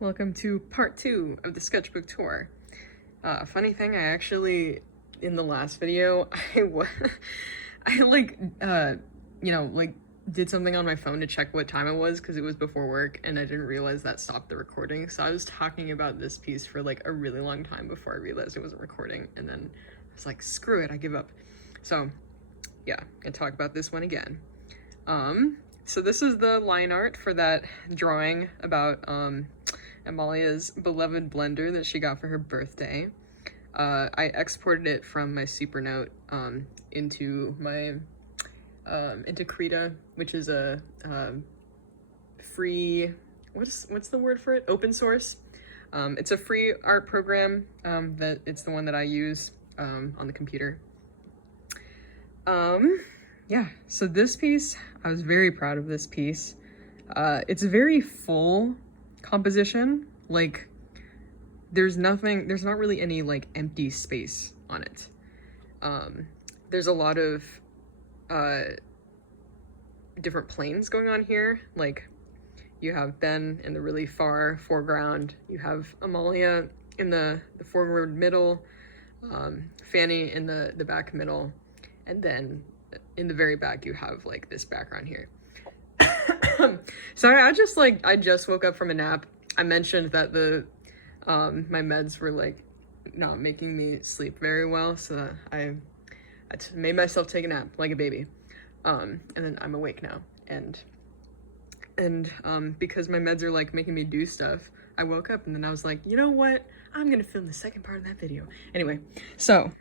Welcome to part 2 of the sketchbook tour. Funny thing, I actually, in the last video, did something on my phone to check what time it was because it was before work, and I didn't realize that stopped the recording. So I was talking about this piece for like a really long time before I realized it wasn't recording, and then I was like, screw it, I give up. So yeah, gonna talk about this one again. So this is the line art for that drawing about Amalia's beloved blender that she got for her birthday. I exported it from my Supernote into my into Krita, which is a free, what's the word for it? Open source. It's a free art program that it's the one that I use on the computer. Yeah, so this piece, I was very proud of this piece. It's a very full composition. Like, there's not really any like empty space on it. There's a lot of different planes going on here. Like, you have Ben in the really far foreground, you have Amalia in the forward middle, Fanny in the back middle, and then in the very back you have like this background here. So I just woke up from a nap. I mentioned that my meds were like not making me sleep very well, so I made myself take a nap like a baby, and then I'm awake now, and because my meds are like making me do stuff, I woke up and then I was like, you know what, I'm gonna film the second part of that video anyway. So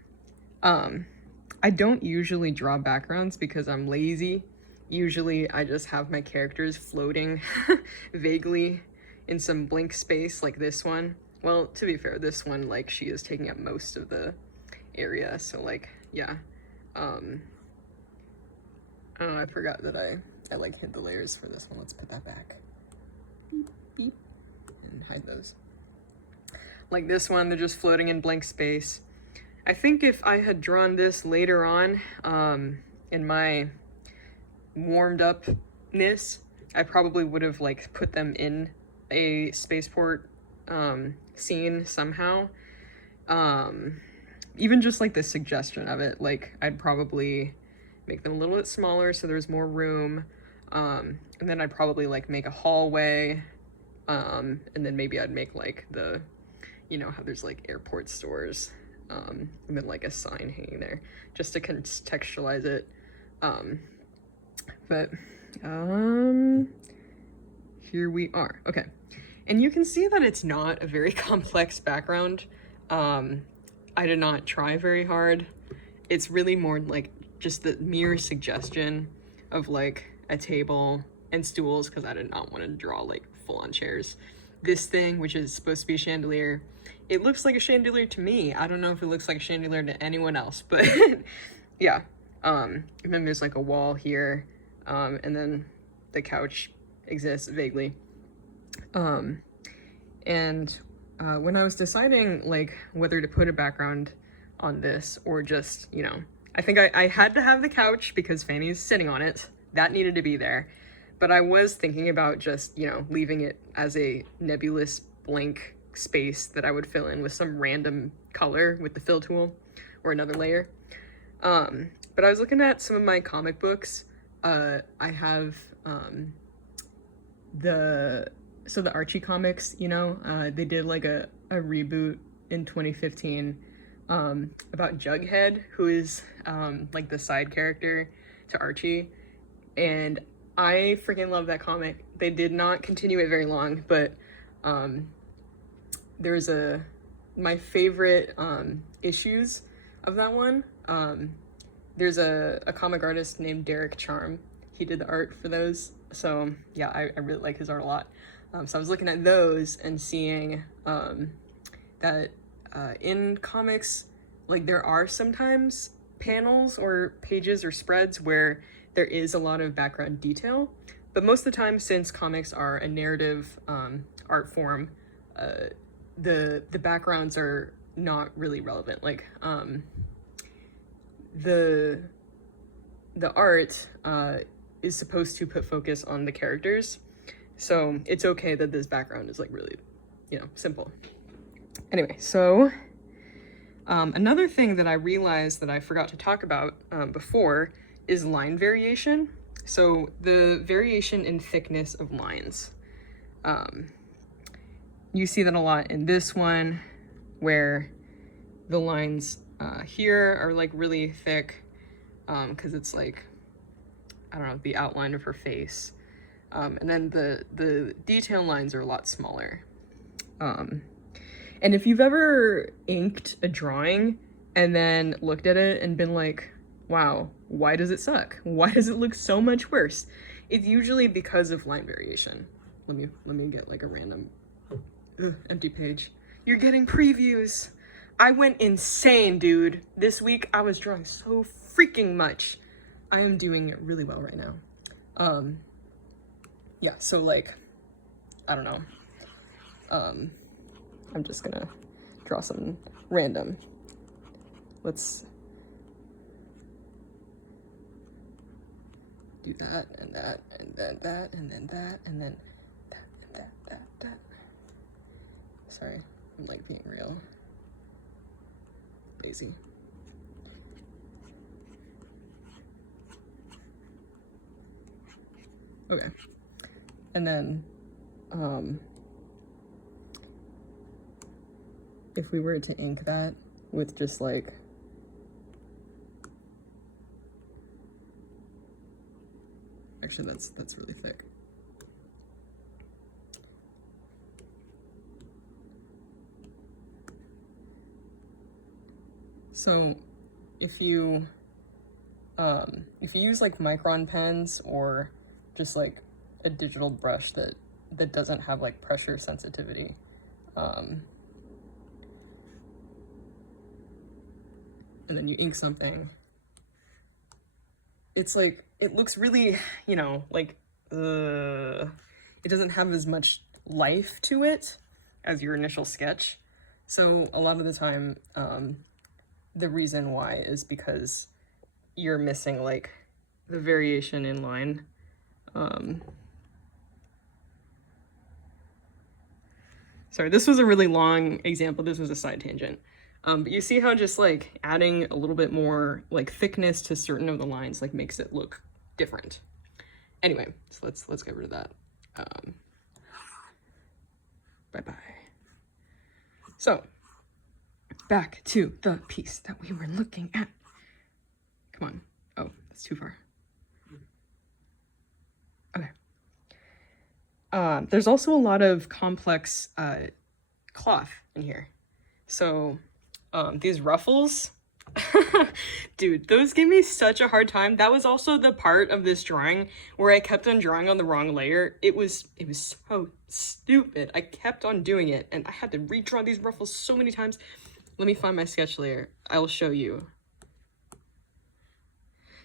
I don't usually draw backgrounds because I'm lazy. Usually I just have my characters floating vaguely in some blank space like this one. Well, to be fair, this one, like, she is taking up most of the area, so like, yeah. Oh, I forgot that I like hid the layers for this one. Let's put that back. Beep, beep, and hide those. Like this one, they're just floating in blank space. I think if I had drawn this later on, in my warmed upness, I probably would have like put them in a spaceport scene somehow. Even just like the suggestion of it, like I'd probably make them a little bit smaller so there's more room, and then I'd probably like make a hallway, and then maybe I'd make like the, you know how there's like airport stores, and then like a sign hanging there just to contextualize it. But here we are. Okay, and you can see that it's not a very complex background. I did not try very hard. It's really more like just the mere suggestion of like a table and stools, because I did not want to draw like full-on chairs. This thing, which is supposed to be a chandelier, it looks like a chandelier to me. I don't know if it looks like a chandelier to anyone else, but yeah. And then there's like a wall here, and then the couch exists vaguely. When I was deciding like whether to put a background on this or just, you know, I think I had to have the couch because Fanny's sitting on it. That needed to be there. But I was thinking about just, you know, leaving it as a nebulous blank space that I would fill in with some random color with the fill tool or another layer. But I was looking at some of my comic books. I have the Archie comics, you know, they did like a reboot in 2015 about Jughead, who is like the side character to Archie, and I freaking love that comic. They did not continue it very long, but there's my favorite issues of that one. There's a comic artist named Derek Charm. He did the art for those, so yeah, I really like his art a lot. So I was looking at those and seeing that in comics, like there are sometimes panels or pages or spreads where there is a lot of background detail, but most of the time, since comics are a narrative art form, the backgrounds are not really relevant. Like the art is supposed to put focus on the characters. So it's okay that this background is like really you know, simple. Anyway, so another thing that I realized that I forgot to talk about before is line variation. So the variation in thickness of lines. You see that a lot in this one, where the lines here are like really thick, because it's like, I don't know, the outline of her face. And then the detail lines are a lot smaller. And if you've ever inked a drawing and then looked at it and been like, wow, why does it suck? Why does it look so much worse? It's usually because of line variation. Let me get like a random empty page. You're getting previews. I went insane, dude. This week I was drawing so freaking much. I am doing really well right now. Yeah, so like, I don't know. I'm just gonna draw something random. Let's do that, and that, and then that, and then that, and then that, and that. Sorry, I'm like being real lazy. Okay, and then, if we were to ink that with just like, actually that's really thick. So if you use like micron pens or just like a digital brush that doesn't have like pressure sensitivity, and then you ink something, it's like, it looks really, you know, like, it doesn't have as much life to it as your initial sketch. So a lot of the time, the reason why is because you're missing like the variation in line. Sorry, this was a really long example. This was a side tangent. But you see how just like adding a little bit more like thickness to certain of the lines like makes it look different. Anyway, so let's get rid of that. Bye-bye. So back to the piece that we were looking at. Come on. Oh, that's too far. Okay. There's also a lot of complex cloth in here. So these ruffles, dude, those gave me such a hard time. That was also the part of this drawing where I kept on drawing on the wrong layer. It was so stupid. I kept on doing it, and I had to redraw these ruffles so many times. Let me find my sketch layer. I will show you.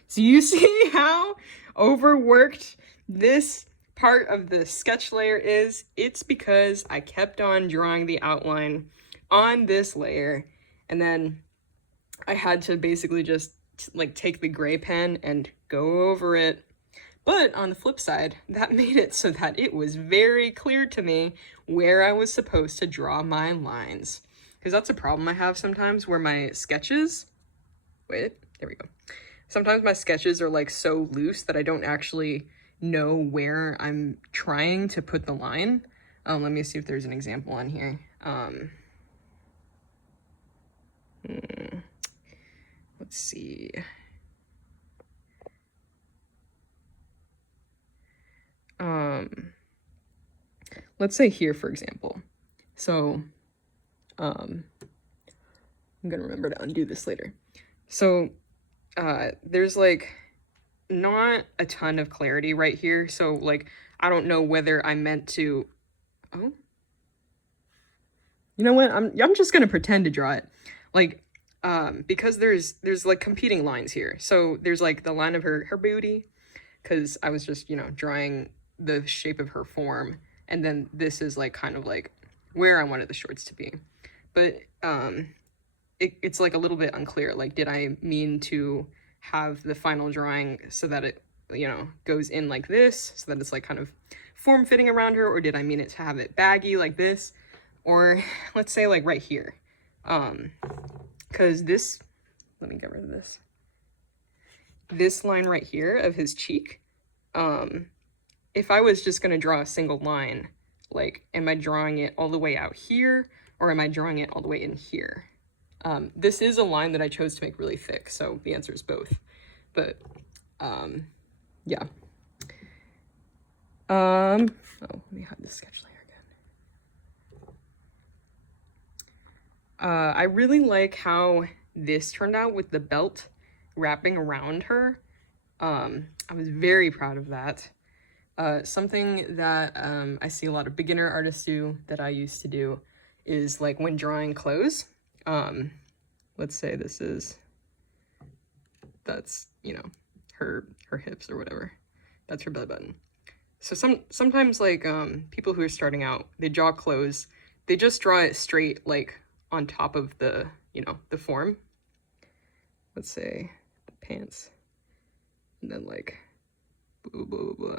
So you see how overworked this part of the sketch layer is? It's because I kept on drawing the outline on this layer, and then I had to basically just like take the gray pen and go over it. But on the flip side, that made it so that it was very clear to me where I was supposed to draw my lines. Because that's a problem I have sometimes where my sketches, wait, there we go. Sometimes my sketches are like so loose that I don't actually know where I'm trying to put the line. Let me see if there's an example on here. Let's see. Let's say here, for example. So, I'm gonna remember to undo this later. So, there's like not a ton of clarity right here. So like, I don't know whether I meant to, oh, you know what? I'm just gonna pretend to draw it. Like, because there's like competing lines here. So there's like the line of her booty, because I was just, you know, drawing the shape of her form. And then this is like kind of like where I wanted the shorts to be. But it's like a little bit unclear. Like, did I mean to have the final drawing so that it, you know, goes in like this, so that it's like kind of form-fitting around her, or did I mean it to have it baggy like this? or let's say like right here. Because this, let me get rid of this. This line right here of his cheek, if I was just going to draw a single line, like, am I drawing it all the way out here, or am I drawing it all the way in here? This is a line that I chose to make really thick, so the answer is both. But, yeah. Oh, let me hide this sketch layer again. I really like how this turned out with the belt wrapping around her. I was very proud of that. Something that I see a lot of beginner artists do that I used to do is like when drawing clothes. Let's say this is, that's, you know, her hips or whatever. That's her belly button. So sometimes like people who are starting out, they draw clothes, they just draw it straight like on top of the, you know, the form. Let's say the pants, and then like blah blah blah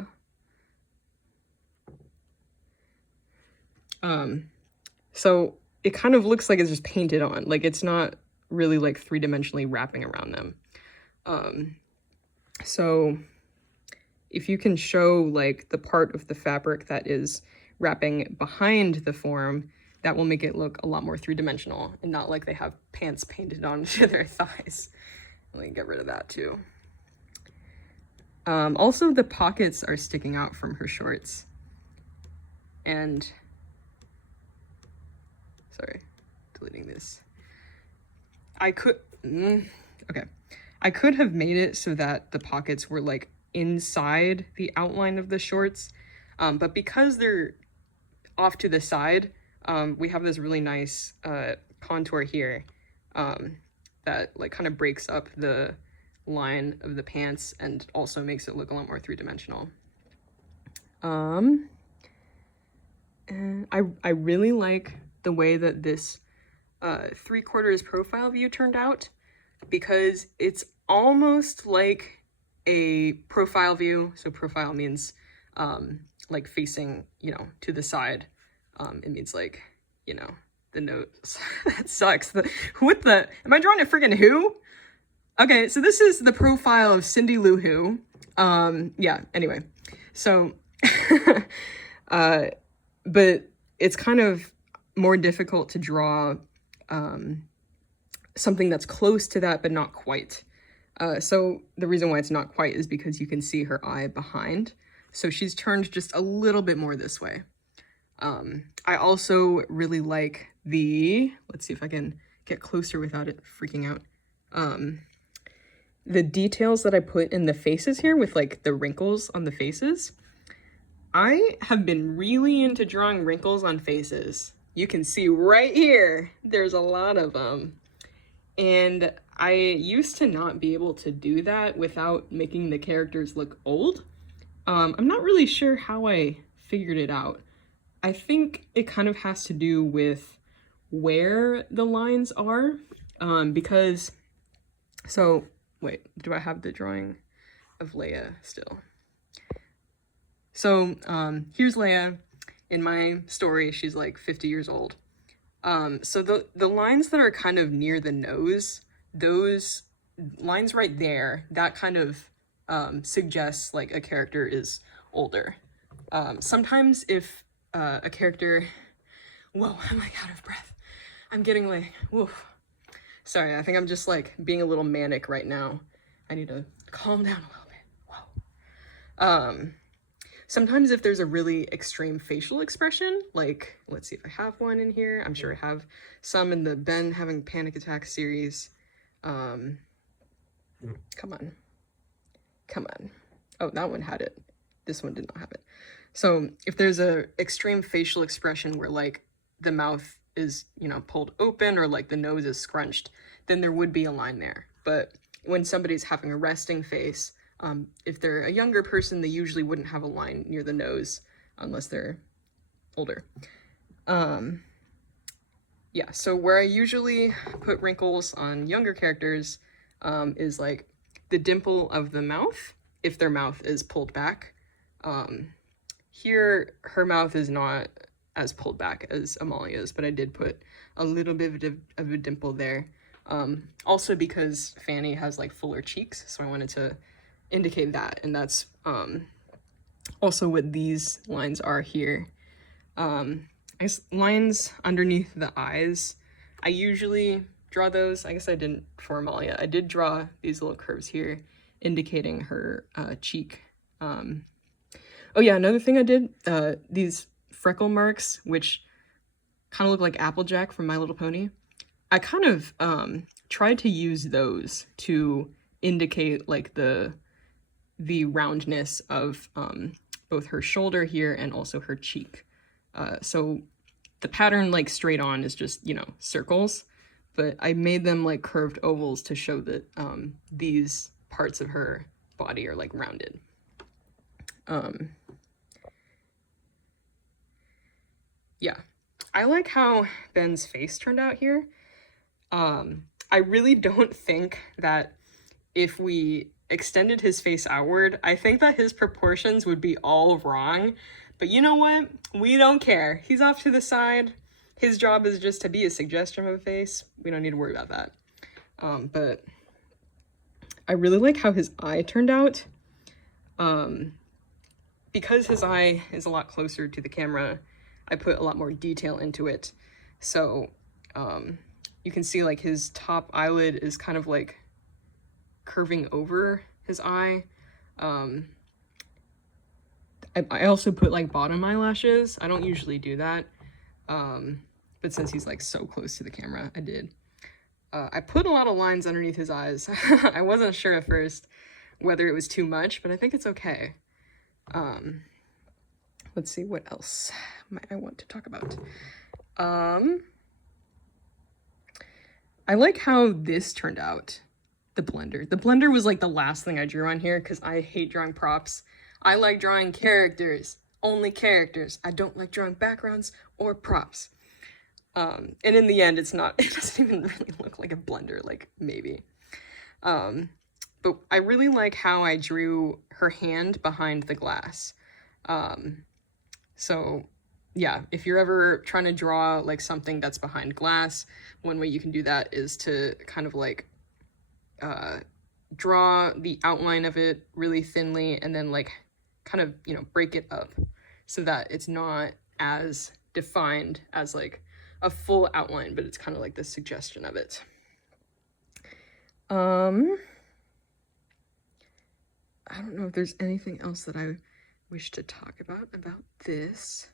blah. So it kind of looks like it's just painted on, like it's not really like three-dimensionally wrapping around them. So if you can show like the part of the fabric that is wrapping behind the form, that will make it look a lot more three-dimensional and not like they have pants painted onto their thighs. Let me get rid of that too. Also, the pockets are sticking out from her shorts. And, sorry, deleting this. I could have made it so that the pockets were like inside the outline of the shorts, but because they're off to the side, we have this really nice contour here that like kind of breaks up the line of the pants and also makes it look a lot more three-dimensional. And I really like the way that this 3/4 profile view turned out, because it's almost like a profile view. So profile means like facing, you know, to the side. It means like, you know, the nose. That sucks. Am I drawing a freaking who? Okay, so this is the profile of Cindy Lou Who. Yeah, anyway. So, but it's kind of more difficult to draw something that's close to that, but not quite. So the reason why it's not quite is because you can see her eye behind. So she's turned just a little bit more this way. I also really like let's see if I can get closer without it freaking out. The details that I put in the faces here with like the wrinkles on the faces. I have been really into drawing wrinkles on faces. You can see right here, there's a lot of them. And I used to not be able to do that without making the characters look old. I'm not really sure how I figured it out. I think it kind of has to do with where the lines are, because, so, wait, do I have the drawing of Leia still? So, here's Leia. In my story, she's like 50 years old. So the lines that are kind of near the nose, those lines right there, that kind of suggests like a character is older. Sometimes if a character, whoa, I'm like out of breath. I'm getting like, woof. Sorry, I think I'm just like being a little manic right now. I need to calm down a little bit. Whoa. Sometimes if there's a really extreme facial expression, like, let's see if I have one in here. I'm sure I have some in the Ben Having Panic Attack series. Come on. Oh, that one had it. This one did not have it. So if there's a extreme facial expression where like the mouth is, you know, pulled open or like the nose is scrunched, then there would be a line there. But when somebody's having a resting face, if they're a younger person, they usually wouldn't have a line near the nose unless they're older. Yeah, so where I usually put wrinkles on younger characters is like the dimple of the mouth, if their mouth is pulled back. Here, her mouth is not as pulled back as Amalia's, but I did put a little bit of a dimple there. Also because Fanny has like fuller cheeks, so I wanted to indicate that, and that's also what these lines are here. I guess lines underneath the eyes, I usually draw those. I guess I didn't for Amalia. I did draw these little curves here indicating her cheek. Oh yeah, another thing I did, these freckle marks, which kind of look like Applejack from My Little Pony. I kind of tried to use those to indicate like the roundness of both her shoulder here and also her cheek. So the pattern like straight on is just, you know, circles, but I made them like curved ovals to show that these parts of her body are like rounded. Yeah, I like how Ben's face turned out here. I really don't think that if we extended his face outward, I think that his proportions would be all wrong. But you know what? We don't care. He's off to the side. His job is just to be a suggestion of a face. We don't need to worry about that. But I really like how his eye turned out. Because his eye is a lot closer to the camera, I put a lot more detail into it. So you can see like his top eyelid is kind of like curving over his eye. I also put like bottom eyelashes. I don't usually do that. But since he's like so close to the camera, I did. I put a lot of lines underneath his eyes. I wasn't sure at first whether it was too much, but I think it's okay. Let's see what else I want to talk about. I like how this turned out, the blender. The blender was like the last thing I drew on here because I hate drawing props. I like drawing characters, only characters. I don't like drawing backgrounds or props. And in the end, it doesn't even really look like a blender, like maybe. But I really like how I drew her hand behind the glass. So yeah, if you're ever trying to draw like something that's behind glass, one way you can do that is to kind of like draw the outline of it really thinly and then like kind of, you know, break it up so that it's not as defined as like a full outline, but it's kind of like the suggestion of it. I don't know if there's anything else that I wish to talk about this.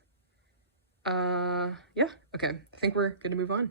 Yeah, okay, I think we're good to move on.